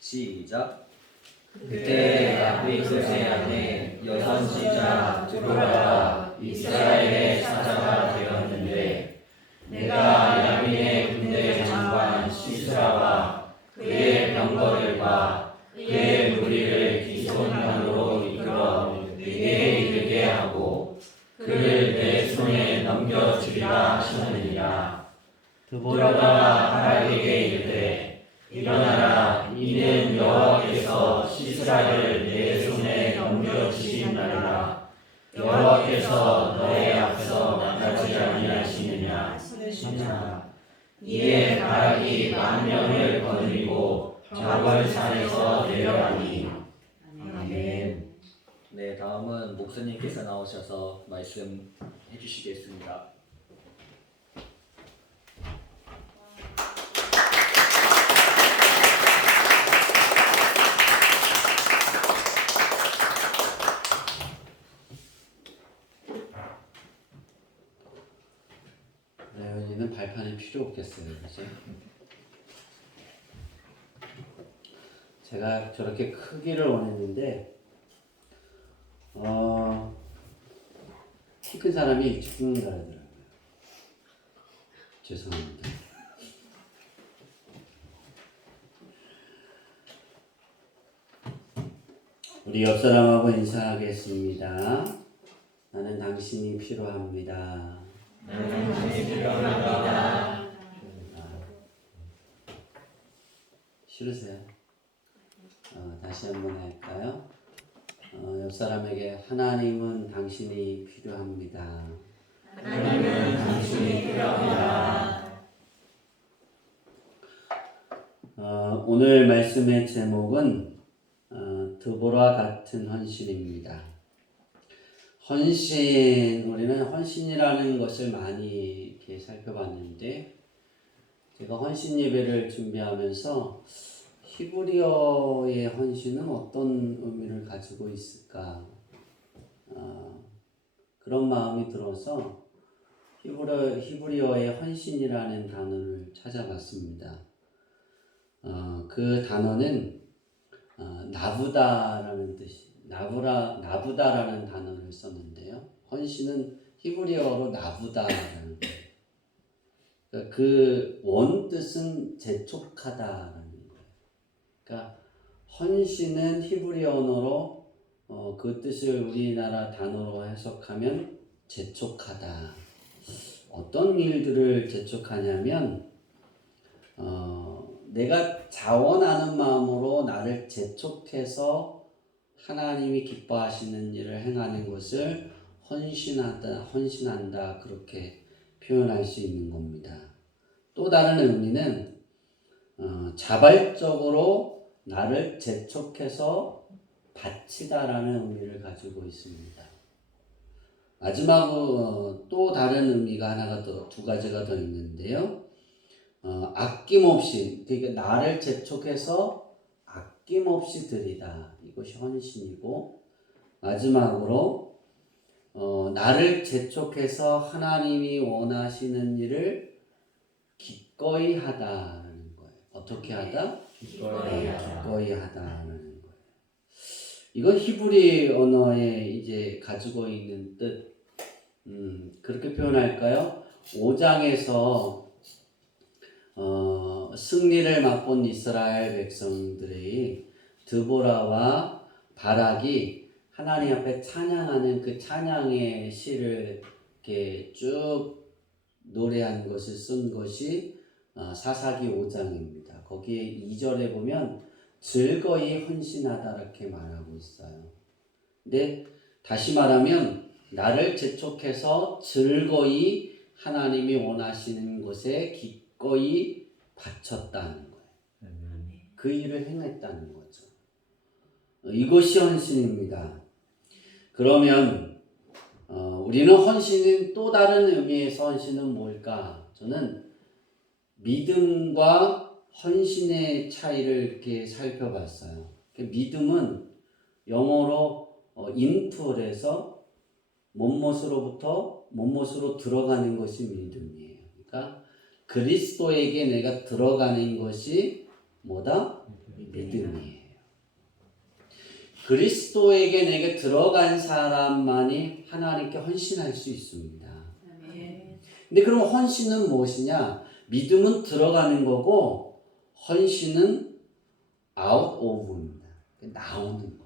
시작. 그때 다윗의 아내 여선지자 드보라가 이스라엘의 사자가 되었는데 내가 야민의 군대 장관 시스라와 그의 병거들과 그의 무리를 기손강으로 이끌어 네게 이르게 하고 그를 내 손에 넘겨주리라 하시느니라. 드보라가 바락에게 이르되 일어나라, 이는 여호와께서 시스라를 내 손에 넘겨주신나라. 여호와께서 너의 앞서 나가지 아니하시느냐 하시니라. 이에 바락이 10,000명을 거느리고 자벌산에서 내려가니. 아멘. 네, 다음은 목사님께서 나오셔서 말씀해 주시겠습니다. 레온이는 발판이 필요 없겠어요, 그죠? 제가 저렇게 크기를 원했는데 키 큰 사람이 일찍 죽는다 하더라고요. 죄송합니다. 우리 옆 사람하고 인사하겠습니다. 나는 당신이 필요합니다. 나는 당신이 필요합니다. 싫으세요? 다시 한번 할까요? 옆 사람에게 하나님은 당신이 필요합니다. 하나님은 당신이 필요합니다. 오늘 말씀의 제목은 드보라 같은 헌신입니다. 헌신, 우리는 헌신이라는 것을 많이 이렇게 살펴봤는데, 제가 헌신 예배를 준비하면서 히브리어의 헌신은 어떤 의미를 가지고 있을까? 그런 마음이 들어서 히브리어의 헌신이라는 단어를 찾아봤습니다. 그 단어는 나부다라는 뜻이, 나부다라는 단어를 썼는데요. 헌신은 히브리어로 나부다라는 거예요. 그러니까 그 원뜻은 재촉하다라는 거예요. 그러니까 헌신은 히브리 언어로 그 뜻을 우리나라 단어로 해석하면 재촉하다. 어떤 일들을 재촉하냐면 내가 자원하는 마음으로 나를 재촉해서 하나님이 기뻐하시는 일을 행하는 것을 헌신한다 그렇게 표현할 수 있는 겁니다. 또 다른 의미는 자발적으로 나를 재촉해서 바치다라는 의미를 가지고 있습니다. 마지막으로 또 다른 의미가 두 가지가 더 있는데요. 아낌없이, 그러니까 나를 재촉해서 아낌없이 드리다. 이것이 헌신이고, 마지막으로 나를 재촉해서 하나님이 원하시는 일을 기꺼이 하다라는 거예요. 어떻게 하다? 기꺼이 하다라는 거예요. 이건 히브리 언어에 이제 가지고 있는 뜻, 그렇게 표현할까요? 5장에서 승리를 맛본 이스라엘 백성들의 드보라와 바락이 하나님 앞에 찬양하는 그 찬양의 시를 이렇게 쭉 노래한 것을 쓴 것이 사사기 5장입니다. 거기에 2절에 보면 즐거이 헌신하다 이렇게 말하고 있어요. 근데 다시 말하면 나를 재촉해서 즐거이 하나님이 원하시는 것에 기꺼이 바쳤다는 거예요. 그 일을 행했다는 거죠. 이것이 헌신입니다. 그러면 우리는 헌신은 또 다른 의미에서 헌신은 뭘까? 저는 믿음과 헌신의 차이를 이렇게 살펴봤어요. 믿음은 영어로 인풀에서 못못으로 들어가는 것이 믿음이에요. 그러니까 그리스도에게 내가 들어가는 것이 뭐다? 믿음이에요. 그리스도에게 내게 들어간 사람만이 하나님께 헌신할 수 있습니다. 근데 그럼 헌신은 무엇이냐? 믿음은 들어가는 거고 헌신은 out of입니다. 나오는 거예요.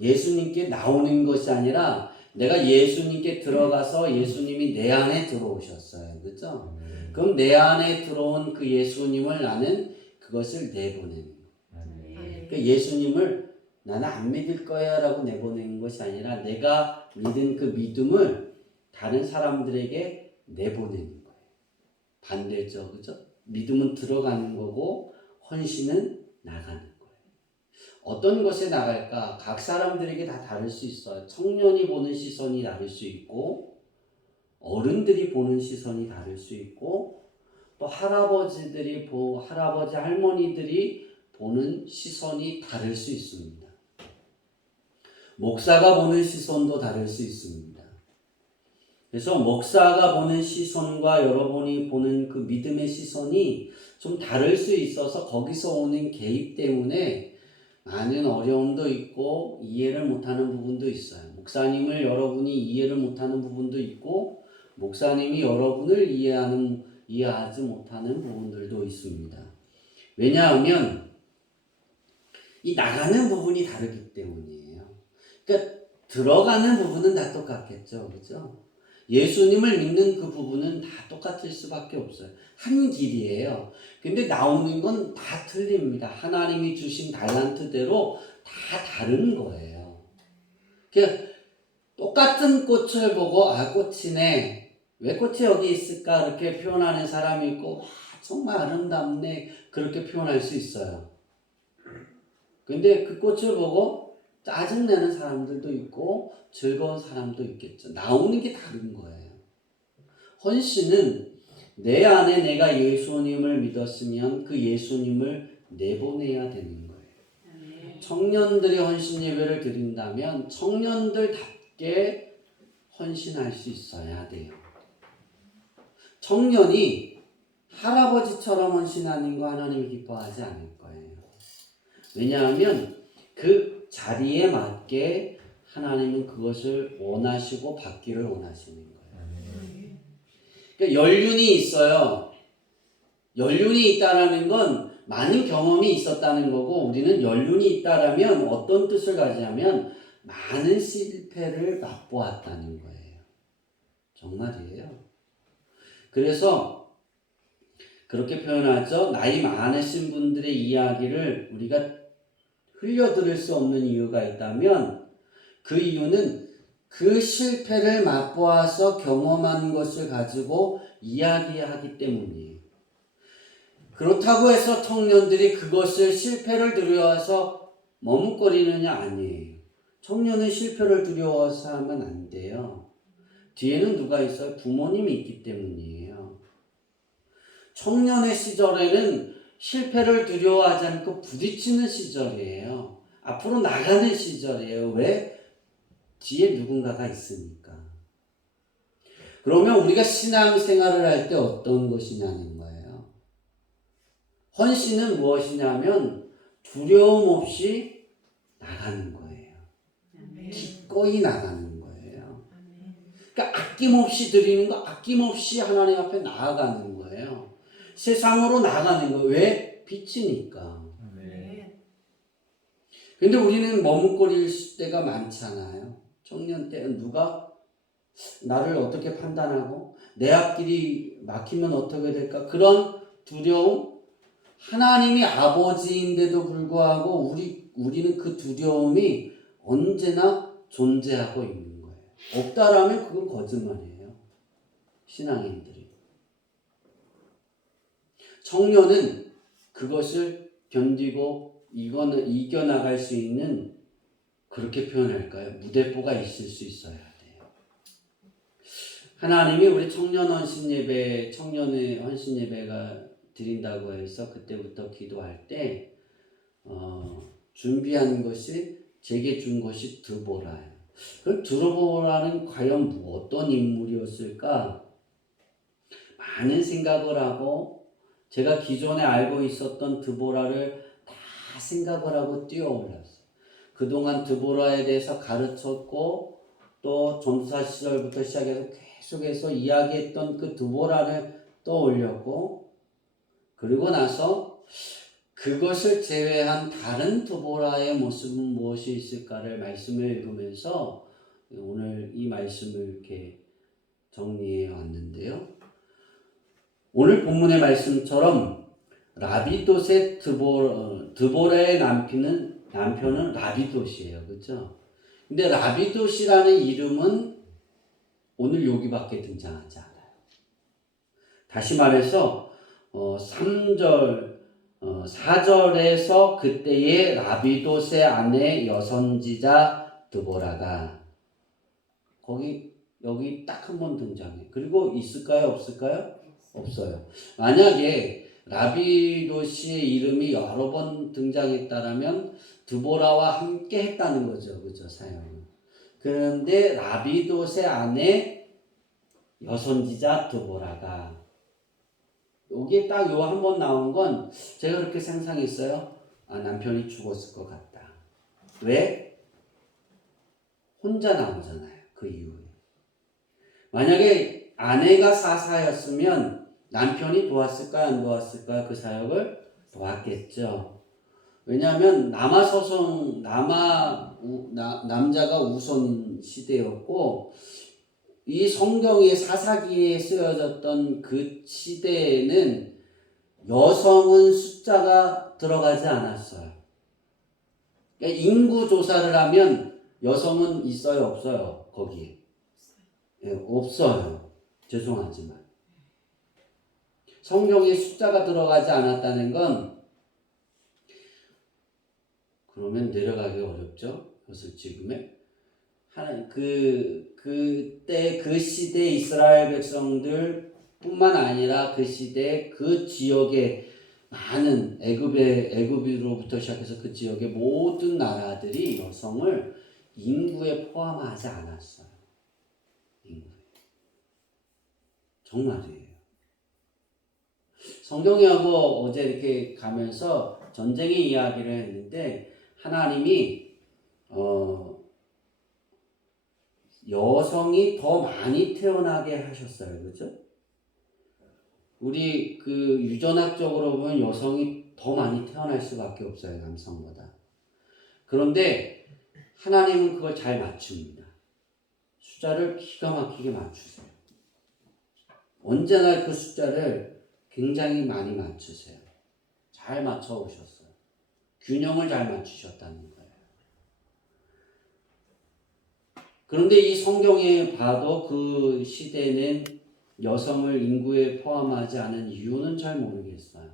예수님께 나오는 것이 아니라 내가 예수님께 들어가서 예수님이 내 안에 들어오셨어요. 그렇죠? 그럼 내 안에 들어온 그 예수님을 나는 그것을 내보내는 거예요. 그러니까 예수님을 나는 안 믿을 거야 라고 내보내는 것이 아니라 내가 믿은 그 믿음을 다른 사람들에게 내보내는 거예요. 반대죠. 그죠? 믿음은 들어가는 거고 헌신은 나가는 거예요. 어떤 것에 나갈까? 각 사람들에게 다 다를 수 있어요. 청년이 보는 시선이 다를 수 있고 어른들이 보는 시선이 다를 수 있고 또 할아버지 할머니들이 보는 시선이 다를 수 있습니다. 목사가 보는 시선도 다를 수 있습니다. 그래서 목사가 보는 시선과 여러분이 보는 그 믿음의 시선이 좀 다를 수 있어서 거기서 오는 개입 때문에 많은 어려움도 있고 이해를 못하는 부분도 있어요. 목사님을 여러분이 이해를 못하는 부분도 있고 목사님이 여러분을 이해하지 못하는 부분들도 있습니다. 왜냐하면 이 나가는 부분이 다르기 때문이에요. 그러니까 들어가는 부분은 다 똑같겠죠. 그죠? 예수님을 믿는 그 부분은 다 똑같을 수밖에 없어요. 한 길이에요. 근데 나오는 건 다 틀립니다. 하나님이 주신 달란트대로 다 다른 거예요. 그러니까 똑같은 꽃을 보고 꽃이네. 왜 꽃이 여기 있을까? 이렇게 표현하는 사람이 있고 정말 아름답네. 그렇게 표현할 수 있어요. 근데 그 꽃을 보고 짜증내는 사람들도 있고 즐거운 사람도 있겠죠. 나오는 게 다른 거예요. 헌신은 내 안에 내가 예수님을 믿었으면 그 예수님을 내보내야 되는 거예요. 청년들이 헌신 예배를 드린다면 청년들답게 헌신할 수 있어야 돼요. 청년이 할아버지처럼 헌신하는 거 하나님이 기뻐하지 않을 거예요. 왜냐하면 그 자리에 맞게 하나님은 그것을 원하시고 받기를 원하시는 거예요. 그러니까 연륜이 있어요. 연륜이 있다라는 건 많은 경험이 있었다는 거고 우리는 연륜이 있다라면 어떤 뜻을 가지냐면 많은 실패를 맛보았다는 거예요. 정말이에요. 그래서 그렇게 표현하죠. 나이 많으신 분들의 이야기를 우리가 흘려들을 수 없는 이유가 있다면 그 이유는 그 실패를 맛보아서 경험한 것을 가지고 이야기하기 때문이에요. 그렇다고 해서 청년들이 그것을 실패를 두려워해서 머뭇거리느냐 아니에요. 청년은 실패를 두려워해서 하면 안 돼요. 뒤에는 누가 있어요? 부모님이 있기 때문이에요. 청년의 시절에는 실패를 두려워하지 않고 부딪히는 시절이에요. 앞으로 나가는 시절이에요. 왜? 뒤에 누군가가 있으니까. 그러면 우리가 신앙생활을 할 때 어떤 것이냐는 거예요. 헌신은 무엇이냐면 두려움 없이 나가는 거예요. 기꺼이 나가는 거예요. 그러니까 아낌없이 드리는 거, 아낌없이 하나님 앞에 나아가는 거예요. 세상으로 나가는 거. 왜? 빛이니까. 근데 우리는 머뭇거릴 때가 많잖아요. 청년 때는 누가 나를 어떻게 판단하고 내 앞길이 막히면 어떻게 될까? 그런 두려움. 하나님이 아버지인데도 불구하고 우리는 그 두려움이 언제나 존재하고 있는 거예요. 없다라면 그건 거짓말이에요. 신앙인들이. 청년은 그것을 견디고 이겨나갈 수 있는 그렇게 표현할까요? 무대뽀가 있을 수 있어야 돼요. 하나님이 우리 청년의 헌신 예배가 드린다고 해서 그때부터 기도할 때 준비한 것이 제게 준 것이 드보라예요. 그럼 드보라는 과연 어떤 인물이었을까? 많은 생각을 하고 제가 기존에 알고 있었던 드보라를 생각을 하고 뛰어올랐어요. 그동안 드보라에 대해서 가르쳤고 또 전도사 시절부터 시작해서 계속해서 이야기했던 그 드보라를 떠올렸고, 그리고 나서 그것을 제외한 다른 드보라의 모습은 무엇이 있을까를 말씀을 읽으면서 오늘 이 말씀을 이렇게 정리해 왔는데요. 오늘 본문의 말씀처럼 라비돗의 드보라의 남편은 라비돗이에요. 그렇죠? 근데 라비돗이라는 이름은 오늘 여기밖에 등장하지 않아요. 다시 말해서 4절에서 그때의 라비돗의 아내 여선지자 드보라가 여기 딱 한 번 등장해. 그리고 있을까요? 없을까요? 없어요. 만약에 라비돗의 이름이 여러 번 등장했다라면 드보라와 함께 했다는 거죠. 그죠? 사역을. 그런데 라비돗의 아내 여선지자 드보라가 여기에 딱 요 한 번 나온 건 제가 그렇게 상상했어요. 남편이 죽었을 것 같다. 왜? 혼자 나오잖아요. 그 이후에. 만약에 아내가 사사였으면 남편이 도왔을까 안 도왔을까? 그 사역을 도왔겠죠. 왜냐하면 남자가 우선 시대였고, 이 성경의 사사기에 쓰여졌던 그 시대에는 여성은 숫자가 들어가지 않았어요. 그러니까 인구 조사를 하면 여성은 있어요, 없어요? 거기에. 예, 없어요. 죄송하지만. 성경에 숫자가 들어가지 않았다는 건 그러면 내려가기 어렵죠. 그것을 지금에 그때 그 시대 이스라엘 백성들 뿐만 아니라 그 시대 그 지역의 많은 애굽으로부터 시작해서 그 지역의 모든 나라들이 여성을 인구에 포함하지 않았어요. 인구에. 정말이에요. 성경이하고 어제 이렇게 가면서 전쟁의 이야기를 했는데 하나님이 여성이 더 많이 태어나게 하셨어요. 그죠? 우리 그 유전학적으로 보면 여성이 더 많이 태어날 수밖에 없어요. 남성보다. 그런데 하나님은 그걸 잘 맞춥니다. 숫자를 기가 막히게 맞추세요. 언제나 그 숫자를 굉장히 많이 맞추세요. 잘 맞춰오셨어요. 균형을 잘 맞추셨다는 거예요. 그런데 이 성경에 봐도 그 시대는 여성을 인구에 포함하지 않은 이유는 잘 모르겠어요.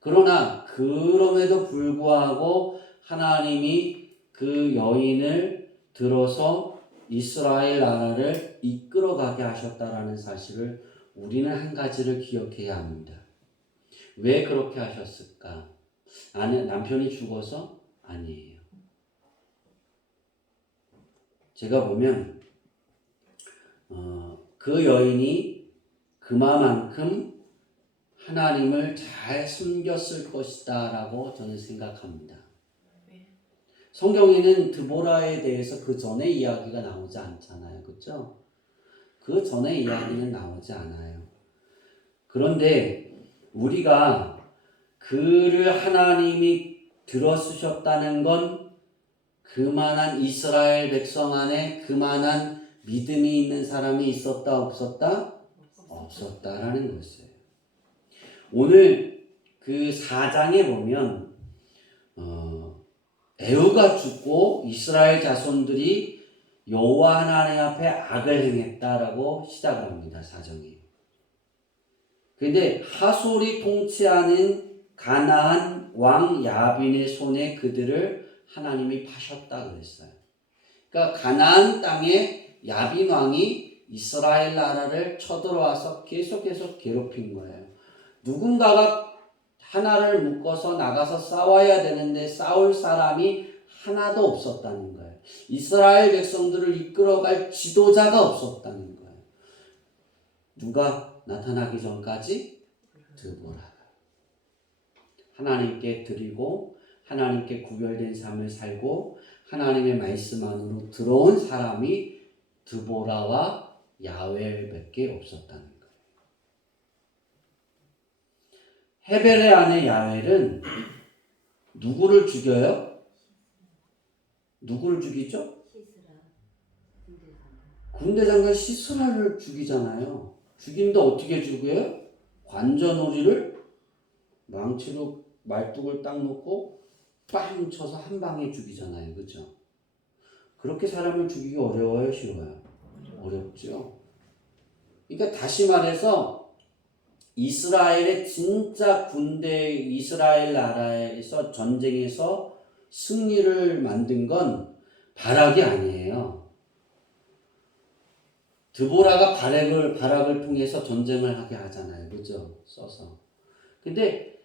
그러나 그럼에도 불구하고 하나님이 그 여인을 들어서 이스라엘 나라를 이끌어가게 하셨다라는 사실을 우리는 한 가지를 기억해야 합니다. 왜 그렇게 하셨을까? 남편이 죽어서? 아니에요. 제가 보면 그 여인이 그만큼 하나님을 잘 숨겼을 것이다 라고 저는 생각합니다. 성경에는 드보라에 대해서 그 전에 이야기가 나오지 않잖아요. 그렇죠? 그 전에 이야기는 나오지 않아요. 그런데 우리가 그를 하나님이 들어쓰셨다는 건 그만한 이스라엘 백성 안에 그만한 믿음이 있는 사람이 있었다 없었다? 없었다라는 것이에요. 오늘 그 4장에 보면 에후가 죽고 이스라엘 자손들이 여호와 하나님 앞에 악을 행했다라고 시작을 합니다. 4장에. 그런데 하솔이 통치하는 가나안 왕 야빈의 손에 그들을 하나님이 파셨다 그랬어요. 그러니까 가나안 땅에 야빈 왕이 이스라엘 나라를 쳐들어와서 계속해서 괴롭힌 거예요. 누군가가 하나를 묶어서 나가서 싸워야 되는데 싸울 사람이 하나도 없었다는 거예요. 이스라엘 백성들을 이끌어갈 지도자가 없었다는 거예요. 누가 나타나기 전까지 드보라가 하나님께 드리고 하나님께 구별된 삶을 살고 하나님의 말씀 안으로 들어온 사람이 드보라와 야훼밖에 없었다는 거예요. 헤벨의 아내 야훼는 누구를 죽여요? 누구를 죽이죠? 군대 장관 시스라를 죽이잖아요. 죽이는데 어떻게 죽여요? 관자놀이를 망치로 말뚝을 딱 놓고 빵 쳐서 한 방에 죽이잖아요. 그죠? 그렇게 사람을 죽이기 어려워요? 쉬워요? 어렵죠. 그러니까 다시 말해서 이스라엘의 진짜 군대, 이스라엘 나라에서 전쟁에서 승리를 만든 건 바락이 아니에요. 드보라가 바락을 통해서 전쟁을 하게 하잖아요. 그죠? 써서. 근데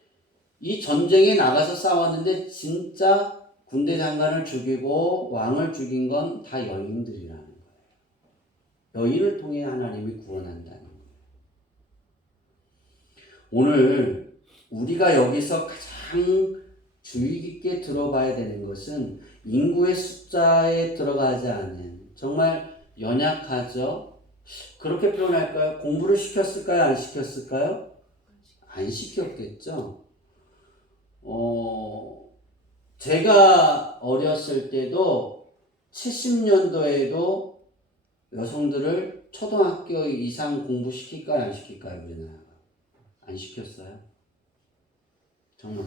이 전쟁에 나가서 싸웠는데 진짜 군대 장관을 죽이고 왕을 죽인 건 다 여인들이라는 거예요. 여인을 통해 하나님이 구원한다는 거예요. 오늘 우리가 여기서 가장 주의 깊게 들어봐야 되는 것은 인구의 숫자에 들어가지 않은 정말 연약하죠. 그렇게 표현할까요? 공부를 시켰을까요? 안 시켰을까요? 안 시켰겠죠. 제가 어렸을 때도 70년도에도 여성들을 초등학교 이상 공부시킬까요? 안 시킬까요? 우리나라가. 안 시켰어요. 정말.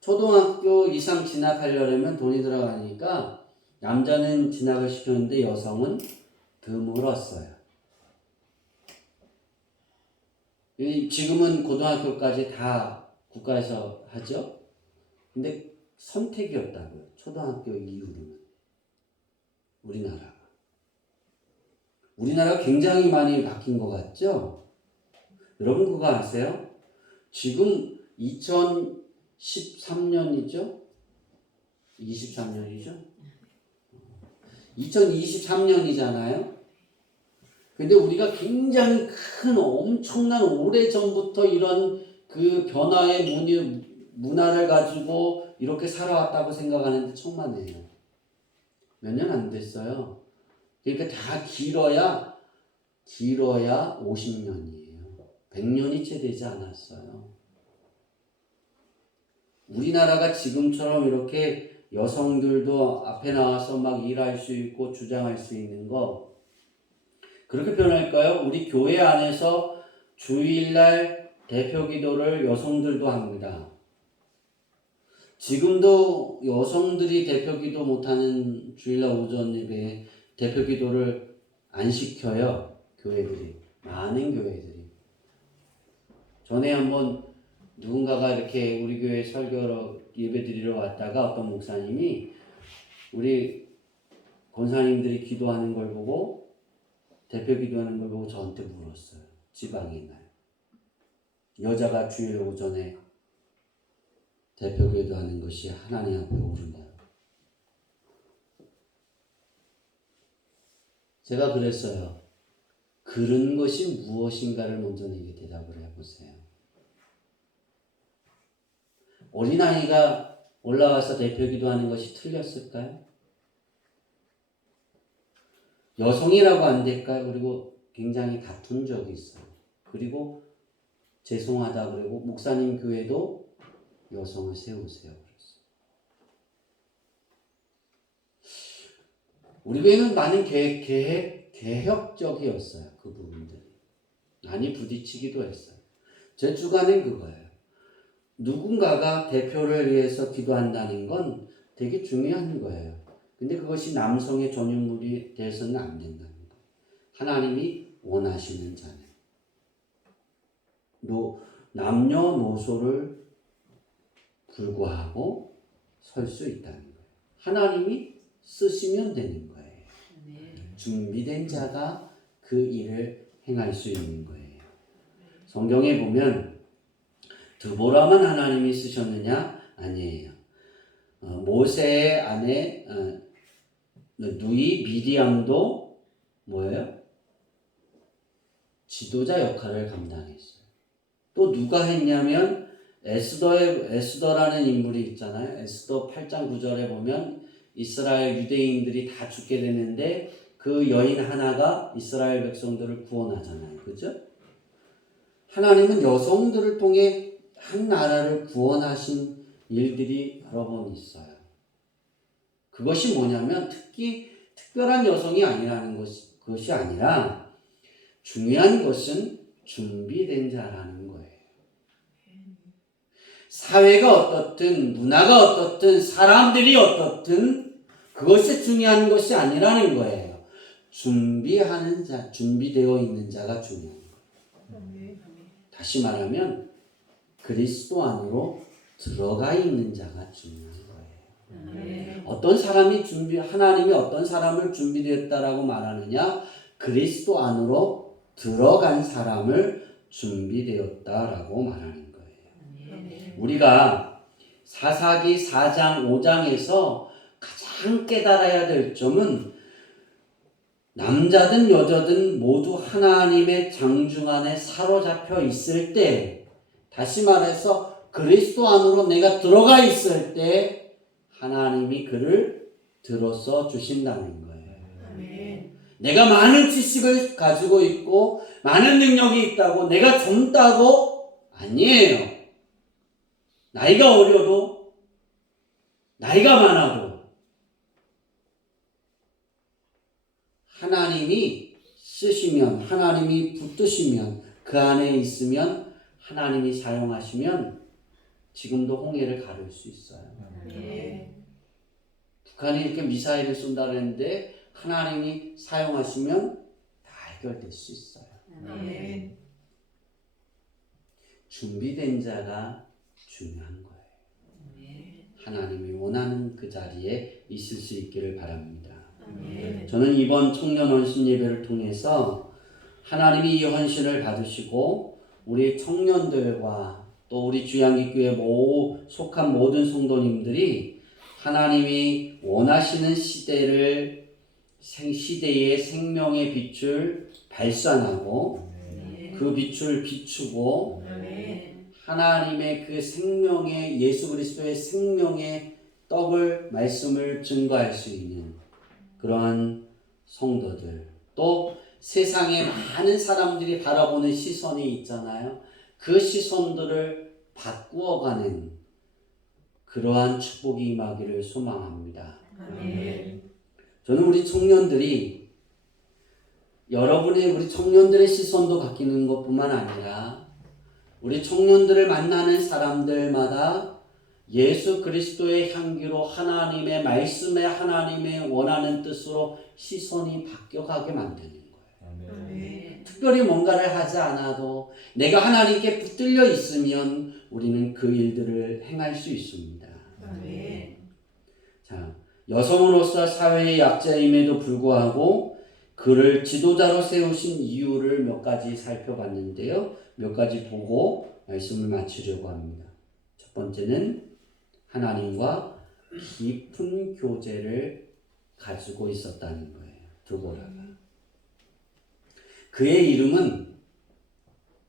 초등학교 이상 진학하려면 돈이 들어가니까 남자는 진학을 시켰는데 여성은 드물었어요. 지금은 고등학교까지 다 국가에서 하죠. 근데 선택이었다고요. 초등학교 이후로는. 우리나라가 굉장히 많이 바뀐 것 같죠? 여러분 그거 아세요? 지금 2013년이죠? 23년이죠? 2023년이잖아요? 근데 우리가 굉장히 큰 엄청난 오래전부터 이런 그 변화의 문화를 가지고 이렇게 살아왔다고 생각하는데 천만에요. 몇 년 안 됐어요. 그러니까 다 길어야 50년이에요. 100년이 채 되지 않았어요. 우리나라가 지금처럼 이렇게 여성들도 앞에 나와서 막 일할 수 있고 주장할 수 있는 거 그렇게 표현할까요? 우리 교회 안에서 주일날 대표 기도를 여성들도 합니다. 지금도 여성들이 대표 기도 못하는 주일날 오전 예배에 대표 기도를 안 시켜요. 교회들이. 많은 교회들이. 전에 한번 누군가가 이렇게 우리 교회 설교로 예배 드리러 왔다가 어떤 목사님이 우리 권사님들이 기도하는 걸 보고 대표 기도하는 걸 보고 저한테 물었어요. 지방의 날. 여자가 주일 오전에 대표 기도하는 것이 하나님 앞에 옳으냐. 제가 그랬어요. 그런 것이 무엇인가를 먼저 내게 대답을 해보세요. 어린아이가 올라와서 대표 기도하는 것이 틀렸을까요? 여성이라고 안 될까요? 그리고 굉장히 다툰 적이 있어요. 그리고 죄송하다 그러고 목사님 교회도 여성을 세우세요. 그랬어요. 우리 교회는 많은 개혁적이었어요. 그 부분들이. 많이 부딪히기도 했어요. 제 주관은 그거예요. 누군가가 대표를 위해서 기도한다는 건 되게 중요한 거예요. 근데 그것이 남성의 전유물이 돼서는 안 된다는 거예요. 하나님이 원하시는 자는. 남녀노소를 불구하고 설 수 있다는 거예요. 하나님이 쓰시면 되는 거예요. 준비된 자가 그 일을 행할 수 있는 거예요. 성경에 보면 드보라만 하나님이 쓰셨느냐? 아니에요. 모세의 아내 누이 미디암도 뭐예요? 지도자 역할을 감당했어요. 또 누가 했냐면 에스더라는 인물이 있잖아요. 에스더 8장 9절에 보면 이스라엘 유대인들이 다 죽게 되는데 그 여인 하나가 이스라엘 백성들을 구원하잖아요. 그죠? 하나님은 여성들을 통해 한 나라를 구원하신 일들이 여러 번 있어요. 그것이 뭐냐면 특별한 여성이 아니라는 것이 아니라 중요한 것은 준비된 자라는 거예요. 사회가 어떻든 문화가 어떻든 사람들이 어떻든 그것이 중요한 것이 아니라는 거예요. 준비하는 자, 준비되어 있는 자가 중요한 거예요. 다시 말하면 그리스도 안으로 들어가 있는 자가 중요한 거예요. 어떤 사람이 하나님이 어떤 사람을 준비되었다라고 말하느냐? 그리스도 안으로 들어간 사람을 준비되었다라고 말하는 거예요. 우리가 사사기 4장 5장에서 가장 깨달아야 될 점은 남자든 여자든 모두 하나님의 장중 안에 사로잡혀 있을 때, 다시 말해서 그리스도 안으로 내가 들어가 있을 때 하나님이 그를 들어서 주신다는 거예요. 내가 많은 지식을 가지고 있고 많은 능력이 있다고 내가 젊다고 아니에요. 나이가 어려도 나이가 많아도 하나님이 쓰시면, 하나님이 붙드시면, 그 안에 있으면, 하나님이 사용하시면 지금도 홍해를 가를 수 있어요. 북한이 이렇게 미사일을 쏜다 그랬는데 하나님이 사용하시면 다 해결될 수 있어요. 준비된 자가 중요한 거예요. 하나님이 원하는 그 자리에 있을 수 있기를 바랍니다. 저는 이번 청년 헌신 예배를 통해서 하나님이 이 헌신을 받으시고 우리 청년들과 또 우리 주양기교회 속한 모든 성도님들이 하나님이 원하시는 시대의 생명의 빛을 발산하고 그 빛을 비추고 하나님의 그 생명의 예수 그리스도의 생명의 떡을 말씀을 증거할 수 있는 그러한 성도들, 또 세상에 많은 사람들이 바라보는 시선이 있잖아요. 그 시선들을 바꾸어가는 그러한 축복이 임하기를 소망합니다. 저는 우리 청년들이 우리 청년들의 시선도 바뀌는 것뿐만 아니라 우리 청년들을 만나는 사람들마다 예수 그리스도의 향기로 하나님의 말씀에 하나님의 원하는 뜻으로 시선이 바뀌어가게 만드는 거예요. 특별히 뭔가를 하지 않아도 내가 하나님께 붙들려 있으면 우리는 그 일들을 행할 수 있습니다. 자, 여성으로서 사회의 약자임에도 불구하고 그를 지도자로 세우신 이유를 몇 가지 살펴봤는데요. 몇 가지 보고 말씀을 마치려고 합니다. 첫 번째는 하나님과 깊은 교제를 가지고 있었다는 거예요. 드보라가. 그의 이름은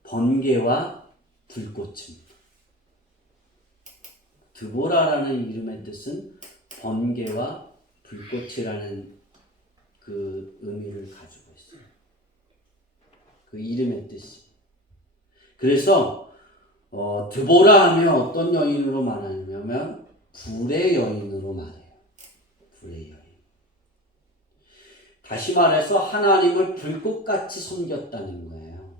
번개와 불꽃입니다. 드보라라는 이름의 뜻은 번개와 불꽃이라는 그 의미를 가지고 있어요. 그 이름의 뜻이. 그래서 드보라 하면 어떤 여인으로 말하냐면 불의 여인으로 말해요. 불의 여인. 다시 말해서 하나님을 불꽃같이 섬겼다는 거예요.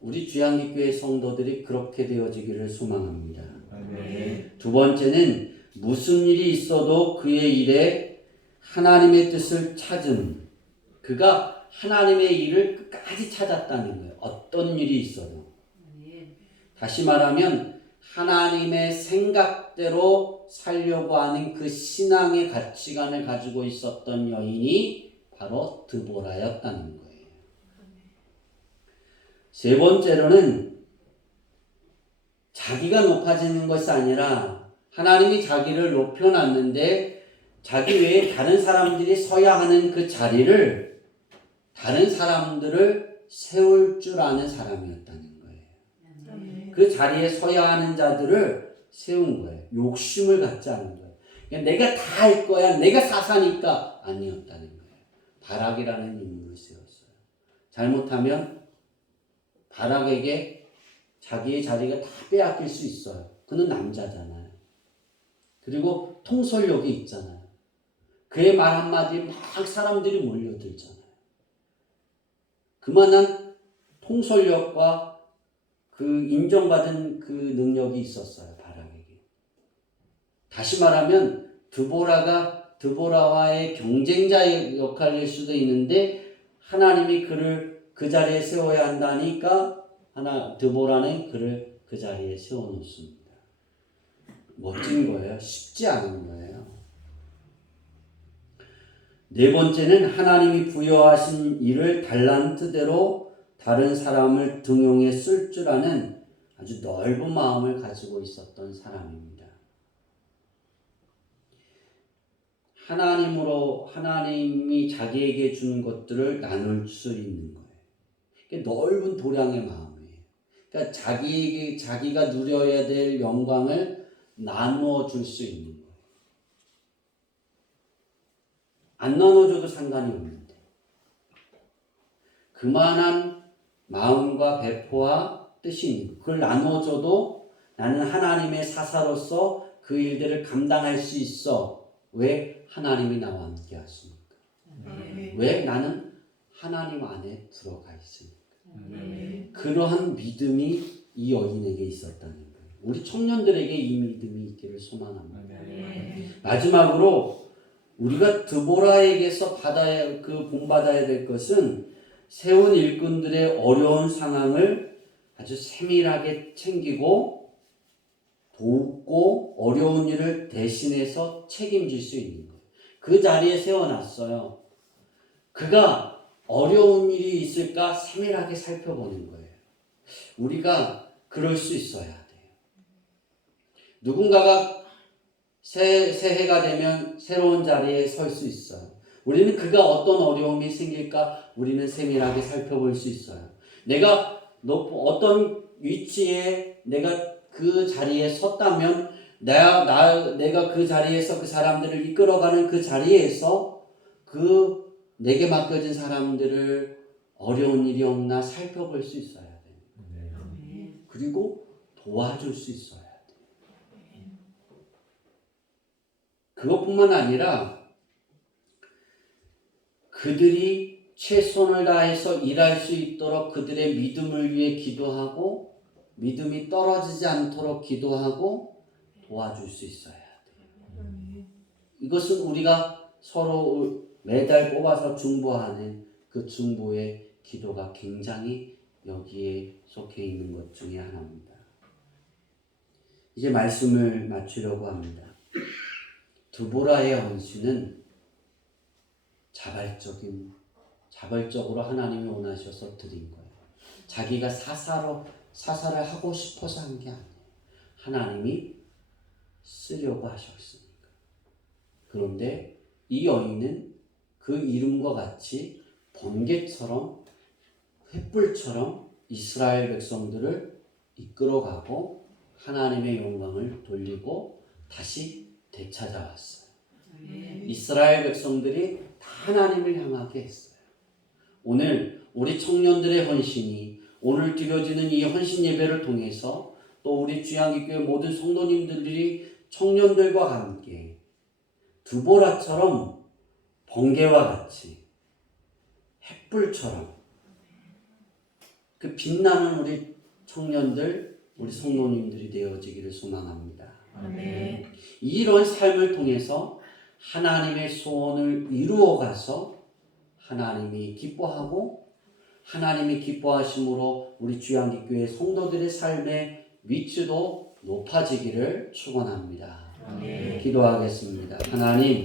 우리 주양기교회 성도들이 그렇게 되어지기를 소망합니다. 두 번째는 무슨 일이 있어도 그의 일에 하나님의 뜻을 찾은, 그가 하나님의 일을 끝까지 찾았다는 거예요. 어떤 일이 있어도. 다시 말하면 하나님의 생각대로 살려고 하는 그 신앙의 가치관을 가지고 있었던 여인이 바로 드보라였다는 거예요. 세 번째로는 자기가 높아지는 것이 아니라 하나님이 자기를 높여놨는데 자기 외에 다른 사람들이 서야 하는 그 자리를 다른 사람들을 세울 줄 아는 사람이었다는 거예요. 그 자리에 서야 하는 자들을 세운 거예요. 욕심을 갖지 않은 거예요. 그러니까 내가 다 할 거야. 내가 사사니까 아니었다는 거예요. 바락이라는 인물을 세웠어요. 잘못하면 바락에게 자기의 자리가 다 빼앗길 수 있어요. 그는 남자잖아요. 그리고 통솔력이 있잖아요. 그의 말 한마디에 막 사람들이 몰려들잖아요. 그만한 통솔력과 그 인정받은 그 능력이 있었어요. 바락에게. 다시 말하면 드보라와의 경쟁자 역할일 수도 있는데 하나님이 그를 그 자리에 세워야 한다니까 드보라는 그를 그 자리에 세워놓습니다. 멋진 거예요. 쉽지 않은 거예요. 네 번째는 하나님이 부여하신 일을 달란트대로 다른 사람을 등용해 쓸 줄 아는 아주 넓은 마음을 가지고 있었던 사람입니다. 하나님이 자기에게 주는 것들을 나눌 수 있는 거예요. 넓은 도량의 마음이에요. 그러니까 자기가 누려야 될 영광을 나누어 줄 수 있는 거예요. 안 나눠줘도 상관이 없는데 그만한 마음과 배포와 뜻이 있는 거예요. 그걸 나눠줘도 나는 하나님의 사사로서 그 일들을 감당할 수 있어. 왜? 하나님이 나와 함께 하십니까? 왜? 나는 하나님 안에 들어가 있으니까. 그러한 믿음이 이 여인에게 있었다는 거예요. 우리 청년들에게 이 믿음이 있기를 소망합니다. 마지막으로 우리가 드보라에게서 본받아야 될 것은 세운 일꾼들의 어려운 상황을 아주 세밀하게 챙기고 돕고 어려운 일을 대신해서 책임질 수 있는 거예요. 그 자리에 세워놨어요. 그가 어려운 일이 있을까 세밀하게 살펴보는 거예요. 우리가 그럴 수 있어야 돼요. 누군가가 새해가 되면 새로운 자리에 설 수 있어요. 우리는 그가 어떤 어려움이 생길까 우리는 세밀하게 살펴볼 수 있어요. 내가 어떤 위치에 내가 그 자리에 섰다면 내가 그 자리에서 그 사람들을 이끌어가는 그 자리에서 내게 맡겨진 사람들을 어려운 일이 없나 살펴볼 수 있어야 돼요. 그리고 도와줄 수 있어야 돼요. 그것뿐만 아니라 그들이 최선을 다해서 일할 수 있도록 그들의 믿음을 위해 기도하고 믿음이 떨어지지 않도록 기도하고 도와줄 수 있어야 돼요. 이것은 우리가 서로 매달 뽑아서 중보하는 그 중보의 기도가 굉장히 여기에 속해 있는 것 중에 하나입니다. 이제 말씀을 마치려고 합니다. 드보라의 헌신은 자발적으로 하나님이 원하셔서 드린 거예요. 자기가 사사를 하고 싶어서 한 게 아니에요. 하나님이 쓰려고 하셨으니까. 그런데 이 여인은 그 이름과 같이 번개처럼 횃불처럼 이스라엘 백성들을 이끌어가고 하나님의 영광을 돌리고 다시 되찾아왔어요. 이스라엘 백성들이 다 하나님을 향하게 했어요. 오늘 우리 청년들의 헌신이 오늘 드려지는 이 헌신 예배를 통해서 또 우리 주양기교회 모든 성도님들이 청년들과 함께 드보라처럼 번개와 같이 횃불처럼 그 빛나는 우리 청년들, 우리 성도님들이 되어지기를 소망합니다. 아멘. 이런 삶을 통해서 하나님의 소원을 이루어가서 하나님이 기뻐하고 하나님이 기뻐하심으로 우리 주양기교회 성도들의 삶의 위치도 높아지기를 축원합니다. 아멘. 기도하겠습니다. 하나님,